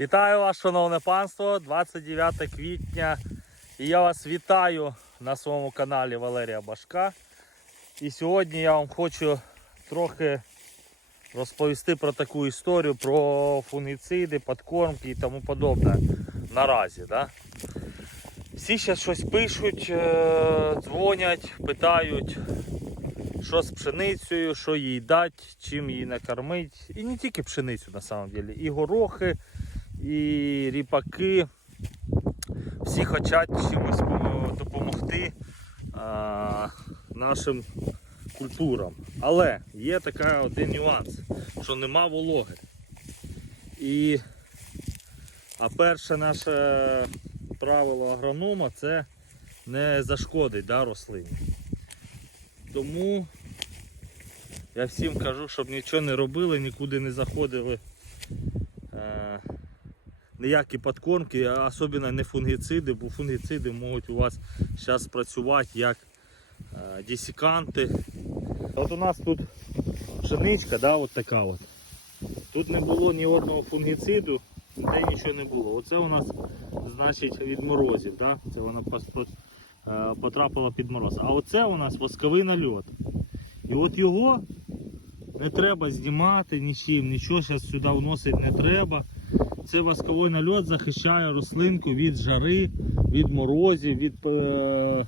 Вітаю вас, шановне панство, 29 квітня. І я вас вітаю на своєму каналі Валерія Башка. І сьогодні я вам хочу трохи розповісти про таку історію, про фунгіциди, подкормки і тому подобне наразі. Да? Всі зараз щось пишуть, е, дзвонять, питають, що з пшеницею, що їй дати, чим її накормити. І не тільки пшеницю на самом деле, і горохи, і ріпаки. Всі хочуть чимось допомогти а, нашим культурам. Але є такий один нюанс, що нема вологи. І, а перше наше правило агронома це не зашкодить да, рослині. Тому я всім кажу, щоб нічого не робили, нікуди не заходили. Е, ніякі подкормки, а особливо не фунгіциди, бо фунгіциди можуть у вас зараз працювати як е, десіканти. От у нас тут пшеничка, да, от така от. Тут не було ні одного фунгіциду, де нічого не було. Оце у нас значить від морозів. Да? Це вона е, потрапила під мороз. А оце у нас восковий нальот. І от його не треба знімати нічим, нічого зараз сюди вносити не треба. Це восковий нальот захищає рослинку від жари, від морозів, від е,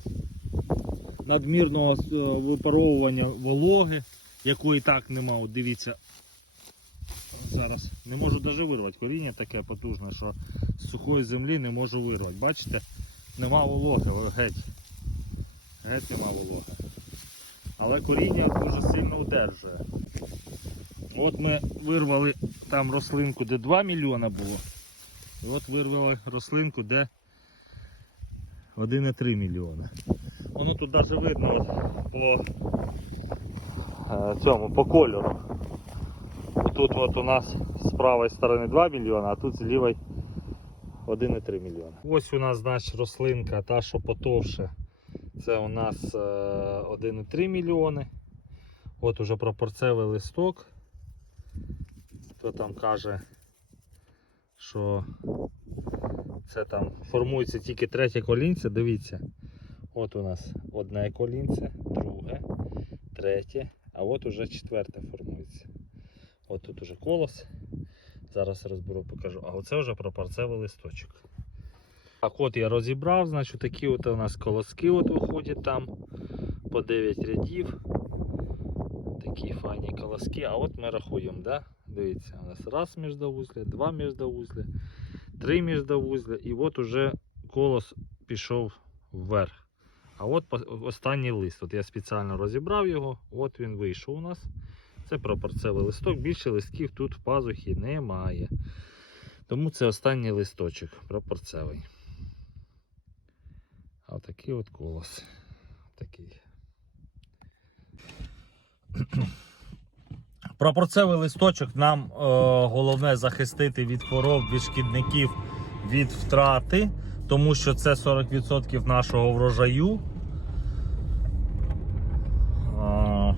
надмірного е, випаровування вологи, якої так нема. От дивіться. Зараз не можу навіть вирвати. Коріння таке потужне, що з сухої землі не можу вирвати. Бачите? Нема вологи, геть. Геть нема вологи. Але коріння дуже сильно удержує. От ми вирвали там рослинку, де 2 мільйона було. І от вирвали рослинку, де 1,3 мільйона. Воно тут навіть видно по е, цьому, по кольору. Тут от у нас з правої сторони 2 мільйона, а тут з лівої 1,3 мільйона. Ось у нас значить рослинка, та що потовше. Це у нас е, 1,3 мільйони. От уже пропорцевий листок. Хто там каже, що це там формується тільки третє колінце, дивіться. От у нас одне колінце, друге, третє, а от уже четверте формується. От тут уже колос. Зараз розберу, покажу. А оце вже пропорцевий листочок. Так, от я розібрав, значить такі от у нас колоски от виходять там по 9 рядів. Такі файні колоски. А от ми рахуємо, да? Дивіться, у нас раз міждовузля, два міждовузля, три міждовузля і от уже колос пішов вверх. А от останній лист. От я спеціально розібрав його, от він вийшов у нас. Це пропорцевий листок, більше листків тут в пазухі немає. Тому це останній листочок пропорцевий. А такий от колос. Такий. Пропорцевий листочок нам е, головне захистити від хвороб, від шкідників, від втрати, тому що це 40% нашого врожаю. Е,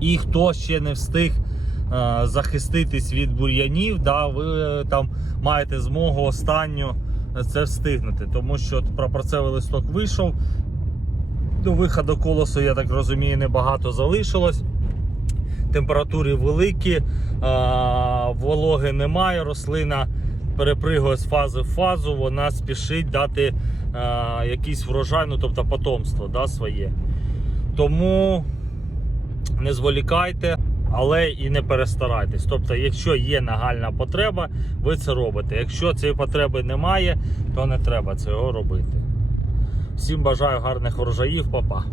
і хто ще не встиг е, захиститись від бур'янів, да, ви е, там маєте змогу останню це встигнути, тому що пропорцевий листок вийшов. До виходу колосу, я так розумію, небагато залишилось. Температури великі, вологи немає, рослина перепригує з фази в фазу, вона спішить дати якийсь врожай, ну тобто потомство да, своє. Тому не зволікайте, але і не перестарайтесь. Тобто, якщо є нагальна потреба, ви це робите. Якщо цієї потреби немає, то не треба цього робити. Всім бажаю гарних врожаїв, Па-па.